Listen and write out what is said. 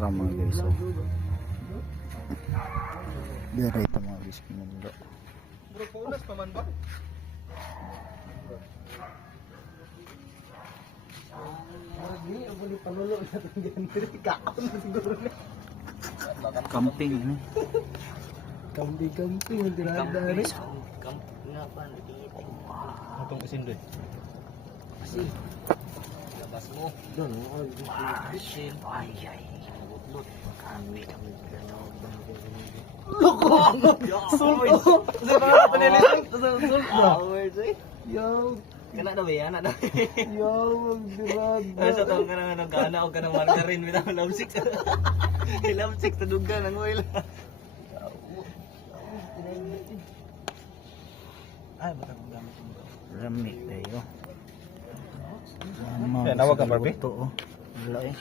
okra mga guys. Oh. Dire ito mga guys kinundo. Bro, paulas pa man ba? Hindi, ako ni panulo na itong gantry. Kaon na siguro na. Camping ano? Kampi-kampi, yung tinadari. Kamp nga pa, nakikita. Itong isin doon. Kasi, labas mo. Doon, oh, Bisin. Ay, ay. Loko! Sulto! Sa mga. Hours, eh. Yo, Kana na ba yan? Ano? yo, magdirada. Ano sa taong ka na ng kana o ka ng margarin without love six? love six, taduga ng oil. Ay, ba't akong gamit mo ba? Rami tayo. Yan, nawag ka, Barbie? Oh. Wala eh.